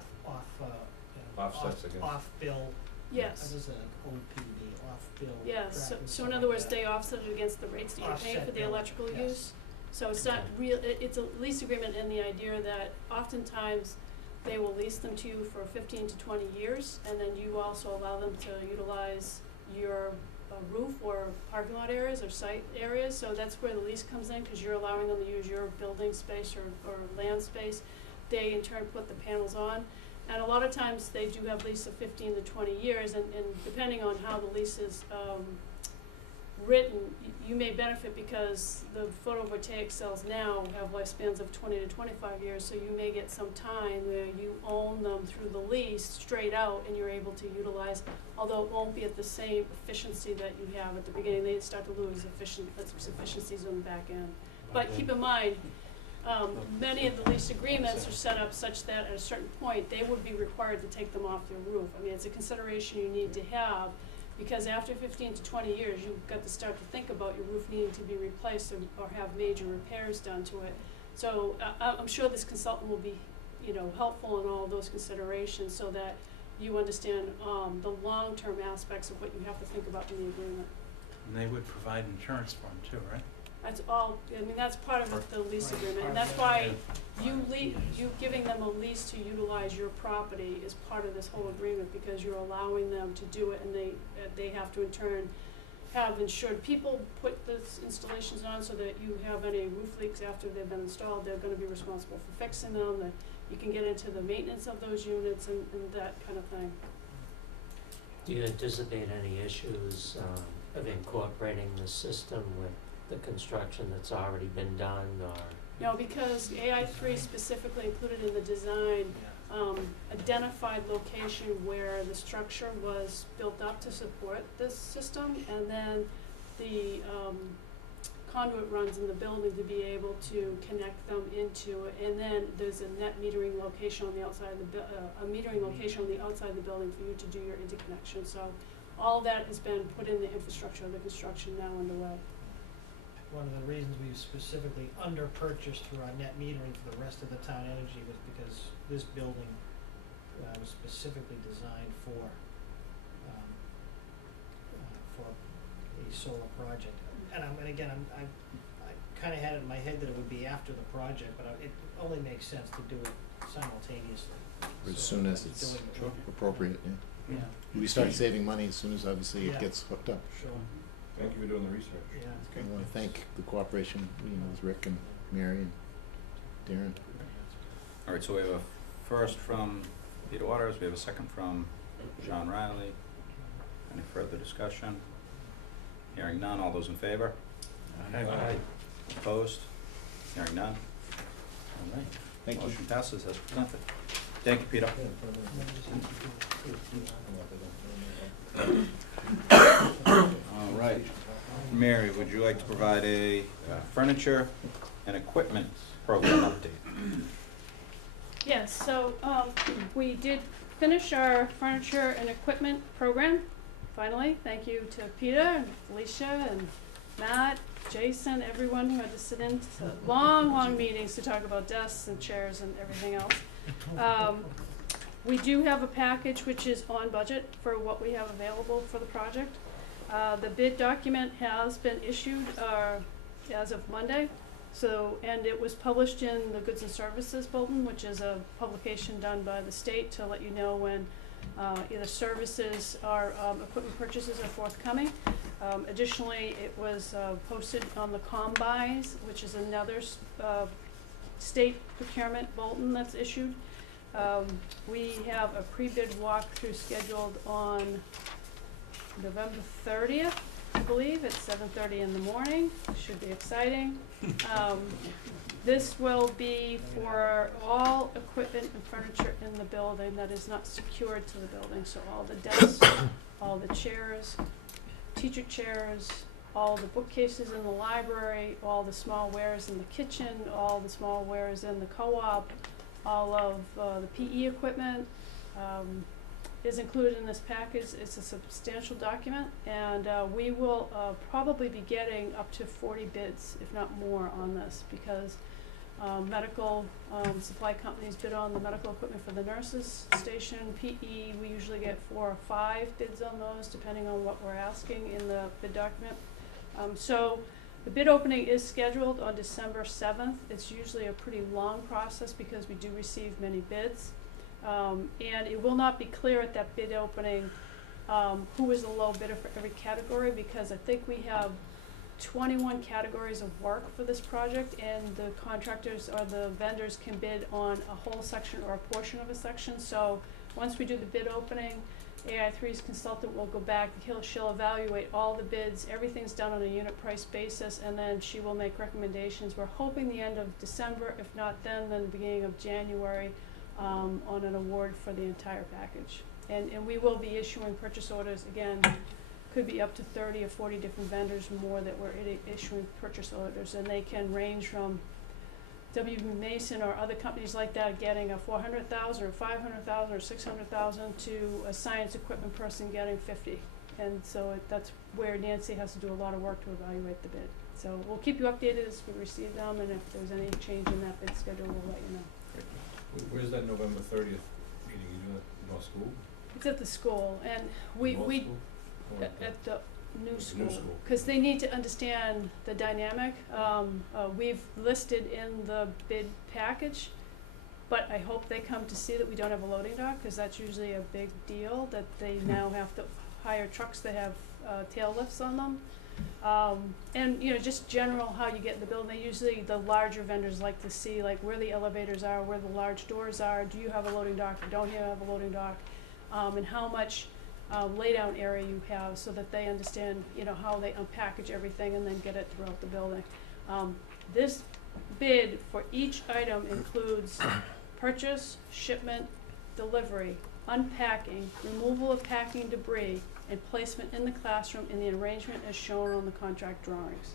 Offsets against. off-bill. yes. What is that, OPB, off-bill? Yeah, so in other words, they offset it against the rates that you're paying for Offset the bill, electrical yes. use. So it's not real, it's a lease agreement in the idea that oftentimes they will lease them to you for 15 to 20 years, and then you also allow them to utilize your roof or parking lot areas or site areas. So that's where the lease comes in, because you're allowing them to use your building space or land space. They in turn put the panels on. And a lot of times they do have lease of 15 to 20 years, and depending on how the lease is written, you may benefit because the photovoltaic cells now have lifespans of 20 to 25 years, so you may get some time where you own them through the lease straight out and you're able to utilize, although it won't be at the same efficiency that you have at the beginning. They start to lose efficiencies on the back end. But keep in mind, many of the lease agreements are set up such that at a certain point, they would be required to take them off their roof. I mean, it's a consideration you need to have, because after 15 to 20 years, you've got to start to think about your roof needing to be replaced or have major repairs done to it. So I'm sure this consultant will be, helpful in all of those considerations so that you understand the long-term aspects of what you have to think about in the agreement. And they would provide insurance for them too, right? That's all, that's part of the lease agreement, and that's why you giving them a lease to utilize your property is part of this whole agreement, because you're allowing them to do it, and they have to in turn have insured people put the installations on, so that you have any roof leaks after they've been installed, they're gonna be responsible for fixing them, that you can get into the maintenance of those units and that kind of thing. Do you anticipate any issues of incorporating the system with the construction that's already been done, or? No, because AI3 specifically included in the design identified location where the structure was built up to support this system, and then the conduit runs in the building to be able to connect them into it, and then there's a net metering location on the outside of the a metering location on the outside of the building for you to do your interconnection. So all that has been put in the infrastructure of the construction now underway. One of the reasons we specifically under-purchased through our net metering for the rest of the town energy was because this building was specifically designed for a solar project. And I kinda had it in my head that it would be after the project, but it only makes sense to do it simultaneously. As So soon as we're it's doing it. appropriate, yeah. Yeah, We start saving money as soon as obviously it Yeah. gets hooked up. sure, Thank you for doing the research. yeah. I want to thank the cooperation, with Rick and Mary and Darren. All right, so we have a first from Peter Waters, we have a second from John Riley. Any further discussion? Hearing none, all those in favor? Aye. Opposed? Hearing none? All right. Thank you. Motion passes as presented. Thank you, Peter. All right. Mary, would you like to provide a furniture and equipment program update? Yes, so we did finish our furniture and equipment program, finally. Thank you to Peter and Felicia and Matt, Jason, everyone who had to sit in long meetings to talk about desks and chairs and everything else. We do have a package which is on budget for what we have available for the project. The bid document has been issued as of Monday. And it was published in the Goods and Services Bulletin, which is a publication done by the state to let you know when either services or equipment purchases are forthcoming. Additionally, it was posted on the Combis, which is another state procurement bulletin that's issued. We have a pre-bid walkthrough scheduled on November 30th. I believe it's 7:30 in the morning. Should be exciting. This will be for all equipment and furniture in the building that is not secured to the building. So all the desks, all the chairs, teacher chairs, all the bookcases in the library, all the small wares in the kitchen, all the small wares in the co-op, all of the PE equipment, is included in this package. It's a substantial document, and we will probably be getting up to 40 bids, if not more, on this, because medical supply companies bid on the medical equipment for the nurses station. PE, we usually get 4 or 5 bids on those, depending on what we're asking in the bid document. So the bid opening is scheduled on December 7th. It's usually a pretty long process because we do receive many bids. And it will not be clear at that bid opening who is the low bidder for every category, because I think we have 21 categories of work for this project, and the contractors or the vendors can bid on a whole section or a portion of a section. So once we do the bid opening, AI3's consultant will go back, she'll evaluate all the bids, everything's done on a unit price basis, and then she will make recommendations. We're hoping the end of December, if not then the beginning of January, on an award for the entire package. And we will be issuing purchase orders, again, could be up to 30 or 40 different vendors more that we're issuing purchase orders, and they can range from W.B. Mason or other companies like that getting a $400,000 or $500,000 or $600,000 to a science equipment person getting 50. And so that's where Nancy has to do a lot of work to evaluate the bid. So we'll keep you updated as we receive them, and if there's any change in that bid schedule, we'll let you know. Where's that November 30th meeting? You doing it in our school? It's at the school, and we North school? Or at the new New school, school. because they need to understand the dynamic. We've listed in the bid package, but I hope they come to see that we don't have a loading dock, because that's usually a big deal, that they now have to hire trucks that have tail lifts on them. And just general how you get in the building. Usually the larger vendors like to see like where the elevators are, where the large doors are, do you have a loading dock or don't you have a loading dock, and how much laydown area you have, so that they understand how they unpackage everything and then get it throughout the building. This bid for each item includes purchase, shipment, delivery, unpacking, removal of packing debris, and placement in the classroom in the arrangement as shown on the contract drawings.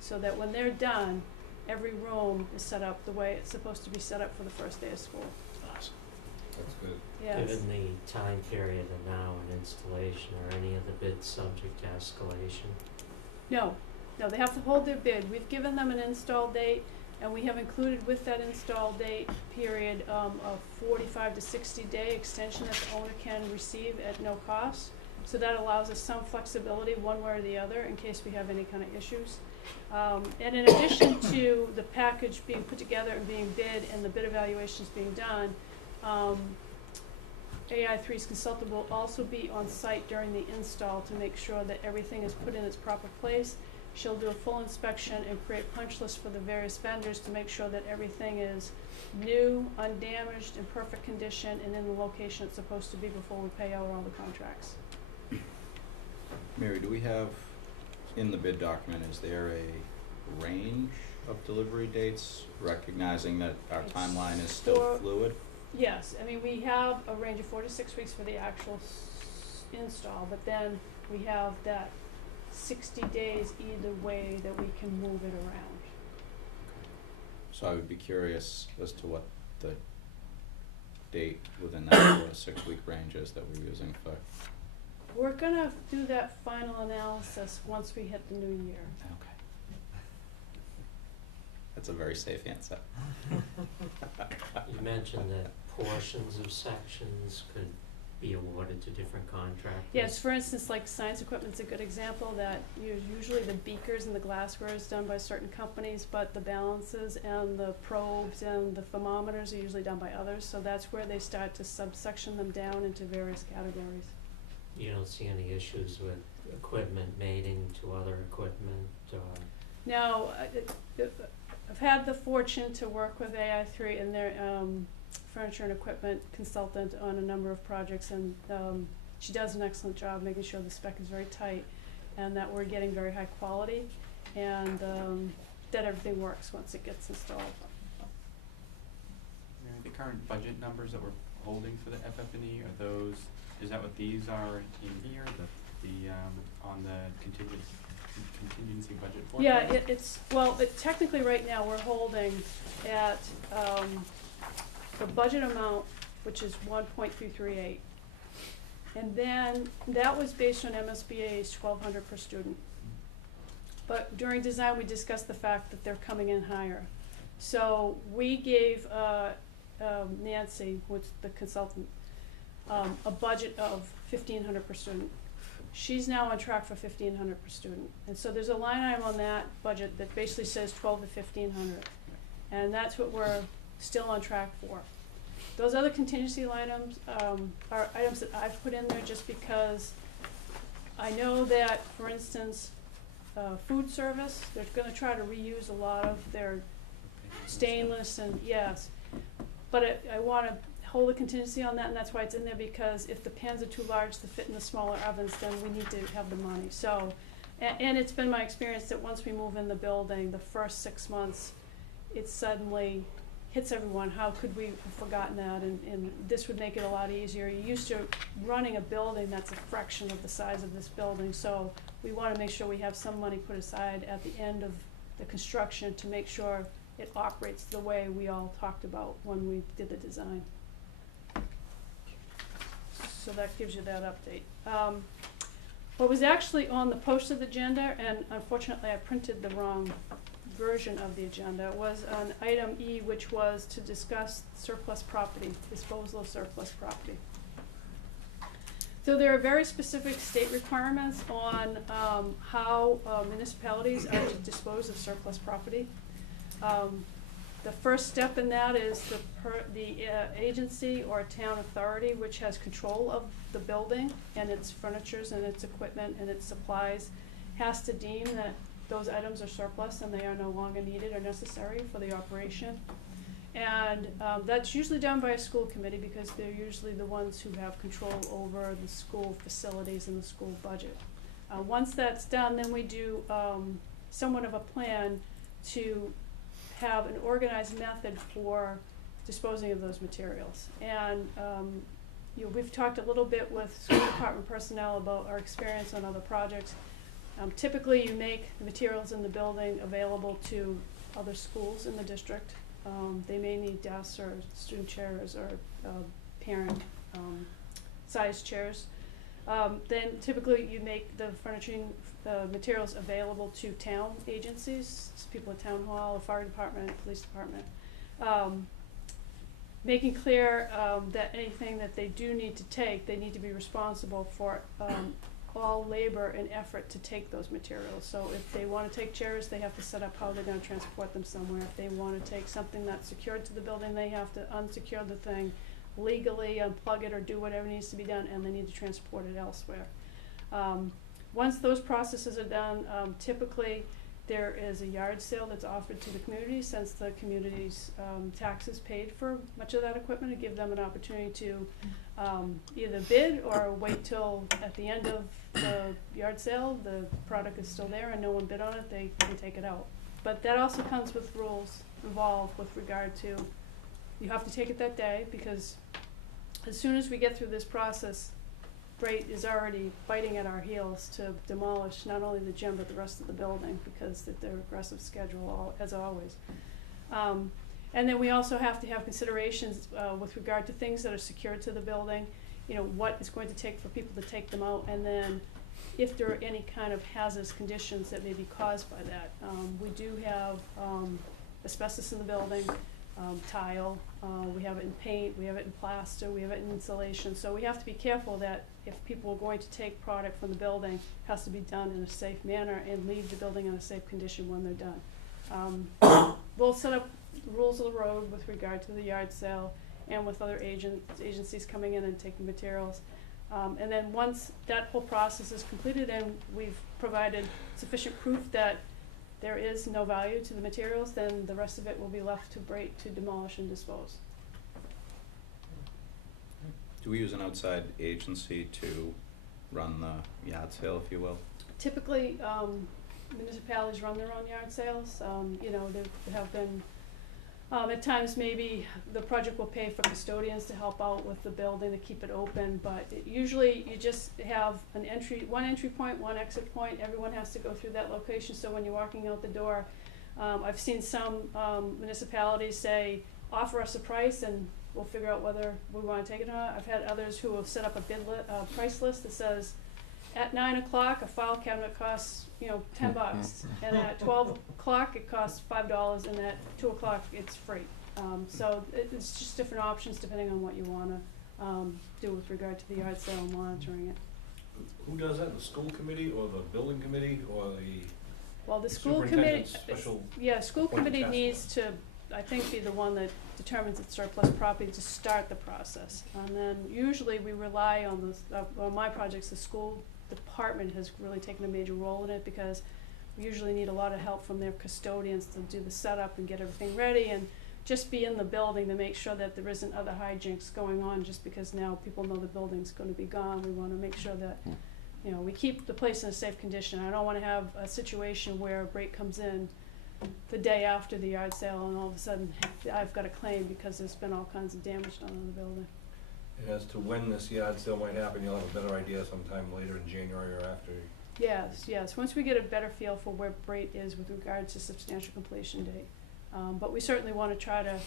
So that when they're done, every room is set up the way it's supposed to be set up for the first day of school. Awesome. That's good. Yes. Given the time period and now an installation, are any of the bids subject to escalation? No, they have to hold their bid. We've given them an install date, and we have included with that install date period a 45 to 60 day extension that the owner can receive at no cost. So that allows us some flexibility one way or the other in case we have any kind of issues. And in addition to the package being put together and being bid and the bid evaluations being done, AI3's consultant will also be on site during the install to make sure that everything is put in its proper place. She'll do a full inspection and create punch lists for the various vendors to make sure that everything is new, undamaged, in perfect condition, and in the location it's supposed to be before we pay out all the contracts. Mary, do we have, in the bid document, is there a range of delivery dates, recognizing that our It's timeline is still for- fluid? Yes, I mean, we have a range of 4 to 6 weeks for the actual install, but then we have that 60 days either way that we can move it around. So I would be curious as to what the date within that 4 to 6 week range is that we're using for. We're gonna do that final analysis once we hit the new year. Okay. That's a very safe answer. You mentioned that portions of sections could be awarded to different contractors. Yes, for instance, like science equipment's a good example, that usually the beakers and the glassware is done by certain companies, but the balances and the probes and the thermometers are usually done by others, so that's where they start to subsection them down into various categories. You don't see any issues with equipment mating to other equipment, or? Now, I've had the fortune to work with AI3 and their furniture and equipment consultant on a number of projects, and she does an excellent job making sure the spec is very tight and that we're getting very high quality, and that everything works once it gets installed. The current budget numbers that we're holding for the FF&E, are those, is that what these are in here, the on the contingency budget forecast? Yeah, technically right now we're holding at the budget amount, which is 1.338. And then, that was based on MSBA's 1,200 per student. But during design, we discussed the fact that they're coming in higher. So we gave Nancy, who's the consultant, a budget of 1,500 per student. She's now on track for 1,500 per student. And so there's a line item on that budget that basically says 1,200 to 1,500. And that's what we're still on track for. Those other contingency items are items that I've put in there just because I know that, for instance, food service, they're gonna try to reuse a lot of their stainless and, yes. But I wanna hold a contingency on that, and that's why it's in there, because if the pans are too large to fit in the smaller ovens, then we need to have the money. So, and it's been my experience that once we move in the building, the first 6 months, it suddenly hits everyone, how could we have forgotten that, and this would make it a lot easier. You're used to running a building that's a fraction of the size of this building, so we wanna make sure we have some money put aside at the end of the construction to make sure it operates the way we all talked about when we did the design. So that gives you that update. What was actually on the posted agenda, and unfortunately I printed the wrong version of the agenda, was on item E, which was to discuss surplus property, disposal of surplus property. So there are very specific state requirements on how municipalities are to dispose of surplus property. The first step in that is the agency or town authority which has control of the building and its furnitures and its equipment and its supplies has to deem that those items are surplus and they are no longer needed or necessary for the operation. And that's usually done by a school committee because they're usually the ones who have control over the school facilities and the school budget. Once that's done, then we do somewhat of a plan to have an organized method for disposing of those materials. And we've talked a little bit with school department personnel about our experience on other projects. Typically, you make the materials in the building available to other schools in the district. They may need desks or student chairs or parent size chairs. Then typically you make the furnishing materials available to town agencies, people at town hall, the fire department, police department. Making clear that anything that they do need to take, they need to be responsible for all labor and effort to take those materials. So if they want to take chairs, they have to set up how they're going to transport them somewhere. If they want to take something that's secured to the building, they have to unsecure the thing legally, unplug it, or do whatever needs to be done, and they need to transport it elsewhere. Once those processes are done, typically there is a yard sale that's offered to the community, since the community's taxes paid for much of that equipment, to give them an opportunity to either bid or wait till at the end of the yard sale, the product is still there and no one bid on it, they can take it out. But that also comes with rules involved with regard to, you have to take it that day, because as soon as we get through this process, Brate is already biting at our heels to demolish not only the gym but the rest of the building, because of their aggressive schedule, as always. And then we also have to have considerations with regard to things that are secured to the building, what it's going to take for people to take them out, and then if there are any kind of hazardous conditions that may be caused by that. We do have asbestos in the building, tile, we have it in paint, we have it in plaster, we have it in insulation, so we have to be careful that if people are going to take product from the building, it has to be done in a safe manner and leave the building in a safe condition when they're done. We'll set up rules of the road with regard to the yard sale and with other agencies coming in and taking materials. And then once that whole process is completed and we've provided sufficient proof that there is no value to the materials, then the rest of it will be left to Brate to demolish and dispose. Do we use an outside agency to run the yard sale, if you will? Typically, municipalities run their own yard sales. There have been, at times maybe the project will pay for custodians to help out with the building to keep it open, but usually you just have one entry point, one exit point. Everyone has to go through that location, so when you're walking out the door, I've seen some municipalities say, offer us a price, and we'll figure out whether we wanna take it or not. I've had others who have set up a price list that says, at 9 o'clock, a file cabinet costs, $10, and at 12 o'clock, it costs $5, and at 2 o'clock, it's free. So it's just different options depending on what you wanna, do with regard to the yard sale and monitoring it. Who does that, the school committee, or the building committee, or the Well, the school committee, superintendent's special? school appointed committee task needs to, I think, be the one that determines it's surplus property to start the process. And then usually we rely on on my projects, the school department has really taken a major role in it because we usually need a lot of help from their custodians to do the setup and get everything ready and just be in the building to make sure that there isn't other hijinks going on just because now people know the building's gonna be gone. We wanna make sure that, we keep the place in a safe condition. I don't wanna have a situation where a break comes in the day after the yard sale and all of a sudden I've got a claim because there's been all kinds of damage done on the building. And as to when this yard sale might happen, you'll have a better idea sometime later in January or after. Yes. Once we get a better feel for where Brate is with regards to substantial completion date. But we certainly wanna try to,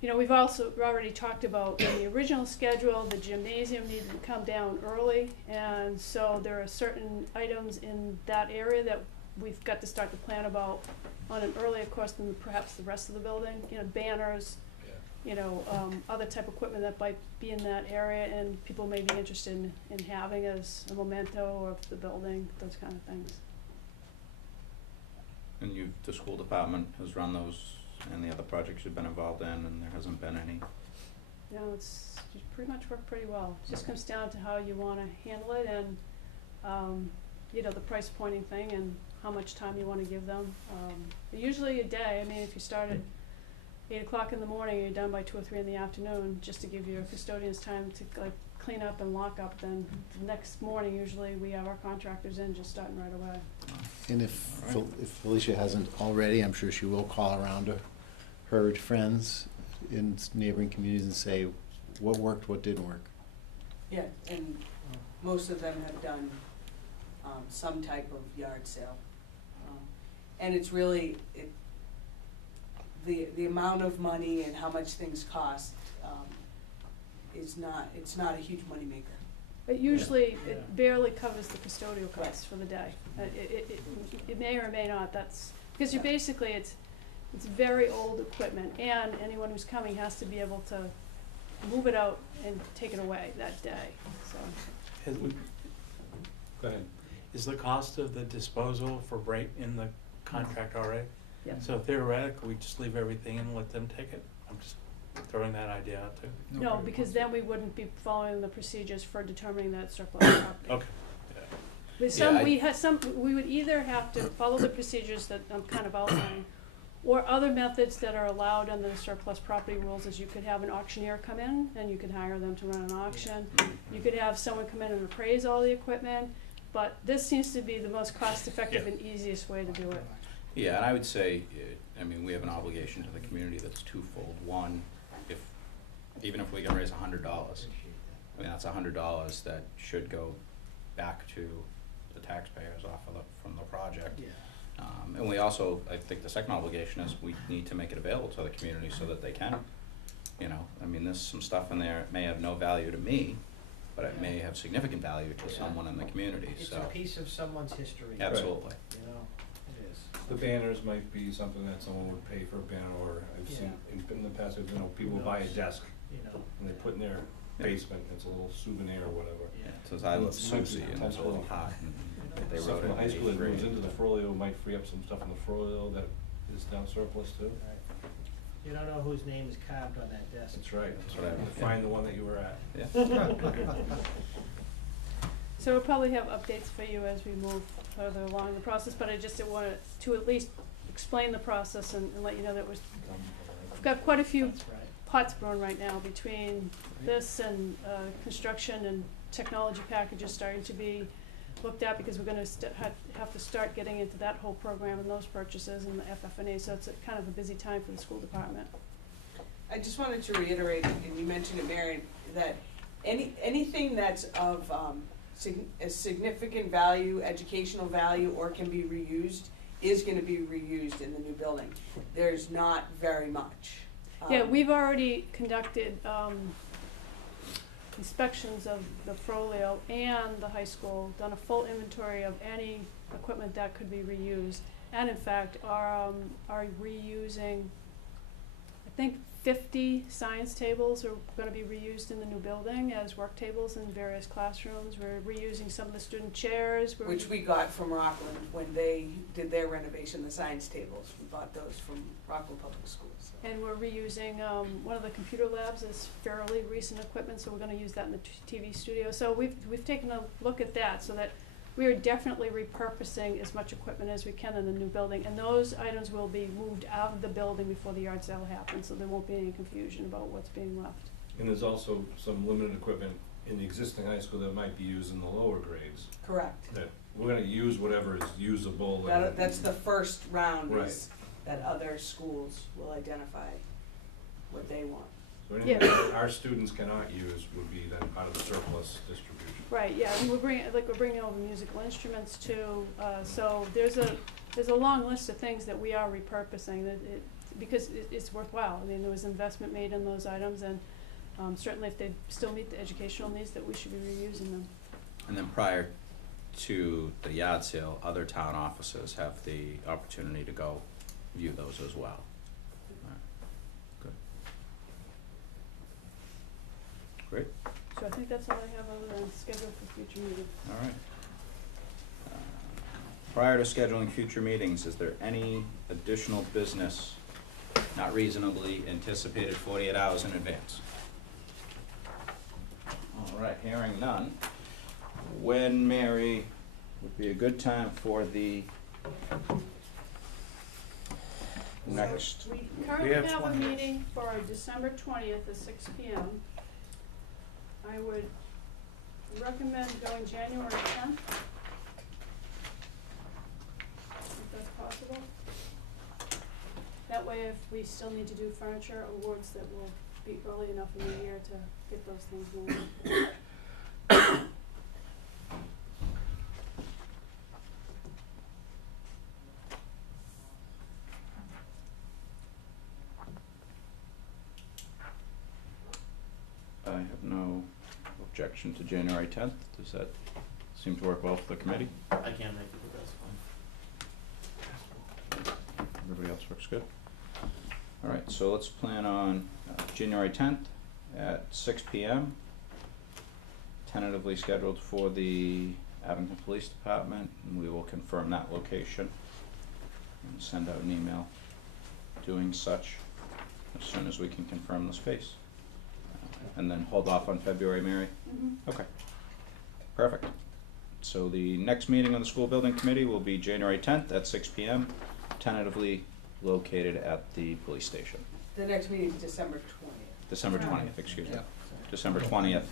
we've already talked about in the original schedule, the gymnasium needed to come down early. And so there are certain items in that area that we've got to start to plan about on an earlier course than perhaps the rest of the building, banners, other type of equipment that might be in that area and people may be interested in having as a memento of the building, those kind of things. And the school department has run those and the other projects you've been involved in, and there hasn't been any? It's pretty much worked pretty well. It just comes down to how you wanna handle it and, the price pointing thing and how much time you wanna give them. Usually a day, if you start at 8 o'clock in the morning, you're done by 2 or 3 in the afternoon, just to give your custodians time to clean up and lock up, then the next morning, usually we have our contractors in just starting right away. And if Felicia hasn't already, I'm sure she will call around to her friends in neighboring communities and say, what worked, what didn't work. Yeah, and most of them have done some type of yard sale. And it's really, the amount of money and how much things cost it's not a huge moneymaker. But usually, it barely covers the custodial costs for the day. It may or may not, because you're basically, it's very old equipment, and anyone who's coming has to be able to move it out and take it away that day, so. Go ahead. Is the cost of the disposal for Brate in the contract already? Yeah. So theoretically, we just leave everything and let them take it? I'm just throwing that idea out too. No, because then we wouldn't be following the procedures for determining that surplus property. Okay. With we would either have to follow the procedures that I'm kind of outlining, or other methods that are allowed under the surplus property rules is you could have an auctioneer come in and you could hire them to run an auction. You could have someone come in and appraise all the equipment, but this seems to be the most cost-effective and easiest way to do it. Yeah, and I would say, we have an obligation to the community that's twofold. One, even if we can raise $100, that's $100 that should go back to the taxpayers from the project. And we also, I think the second obligation is we need to make it available to the community so that they can, there's some stuff in there, it may have no value to me, but it may have significant value to someone in the community, It's so. a piece of someone's history. Absolutely. It is. The banners might be something that someone would pay for a banner, or I've seen in the past, people buy a desk and they put in their basement, it's a little souvenir or whatever. It says I love Susie, and it's a little hot, and they Stuff wrote in it the high in school that grade. moves into the Froyo might free up some stuff in the Froyo that is now surplus too. Right. You don't know whose name is carved on that desk. That's right. That's what I mean. Find the one that you were at. Yeah. So we'll probably have updates for you as we move further along in the process, but I just wanted to at least explain the process and let you know that we've got quite a few That's right. pots brewing right now between this and construction and technology packages starting to be looked at, because we're gonna have to start getting into that whole program and those purchases and the FF&E, so it's kind of a busy time for the school department. I just wanted to reiterate, and you mentioned it, Marion, that anything that's of a significant value, educational value, or can be reused, is gonna be reused in the new building. There's not very much. Yeah, we've already conducted, inspections of the Frollo and the high school, done a full inventory of any equipment that could be reused, and in fact, are reusing, I think 50 science tables are gonna be reused in the new building as work tables in various classrooms. We're reusing some of the student chairs. Which we got from Rockland when they did their renovation, the science tables. We bought those from Rockland Public Schools. So. And we're reusing, one of the computer labs is fairly recent equipment, so we're gonna use that in the TV studio. So we've taken a look at that, so that we are definitely repurposing as much equipment as we can in the new building. And those items will be moved out of the building before the yard sale happens, so there won't be any confusion about what's being left. And there's also some limited equipment in the existing high school that might be used in the lower grades. Correct. That we're gonna use whatever is usable. That's the first round, Right. is that other schools will identify what they want. So anything that our students cannot use would be then part of the surplus distribution. Right, yeah, and we're bringing over musical instruments too, so there's a long list of things that we are repurposing, because it's worthwhile. I mean, there was investment made in those items, and certainly if they still meet the educational needs, that we should be reusing them. And then prior to the yard sale, other town offices have the opportunity to go view those as well. Alright, good. Great. So I think that's all I have other than schedule for future meetings. All right. Prior to scheduling future meetings, is there any additional business not reasonably anticipated 48 hours in advance? All right, hearing none. When, Mary, would be a good time for the next? We We currently have have a 20. meeting for December 20th at 6 p.m. I would recommend going January 10th, if that's possible. That way, if we still need to do furniture awards, that will be early enough in the year to get those things moving. I have no objection to January 10th. Does that seem to work well for the committee? I can't make it, but that's fine. Everybody else works good? All right, so let's plan on January 10th at 6 p.m. Tentatively scheduled for the Abington Police Department, and we will confirm that location and send out an email doing such as soon as we can confirm the space. And then hold off on February, Mary? Mm-hmm. Okay, perfect. So the next meeting of the school building committee will be January 10th at 6 p.m., tentatively located at the police station. The next meeting is December 20th. December 20th, excuse me. December 20th.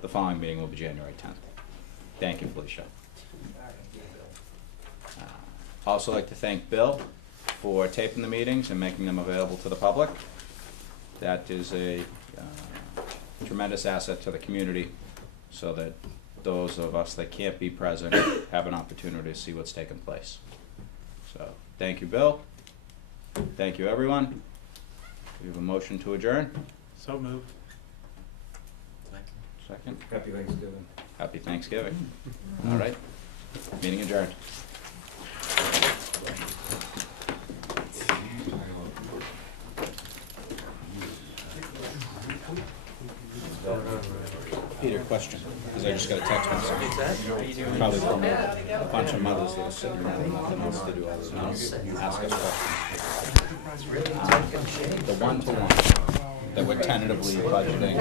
The following meeting will be January 10th. Thank you, Felicia. Also like to thank Bill for taping the meetings and making them available to the public. That is a tremendous asset to the community, so that those of us that can't be present have an opportunity to see what's taking place. So, thank you, Bill. Thank you, everyone. We have a motion to adjourn. So moved. Second. Happy Thanksgiving. Happy Thanksgiving. All right. Meeting adjourned. Peter, question, because I just got a text message. Probably from a bunch of mothers that are sitting around with nothing else to do other than ask us questions. The one-to-one that we're tentatively budgeting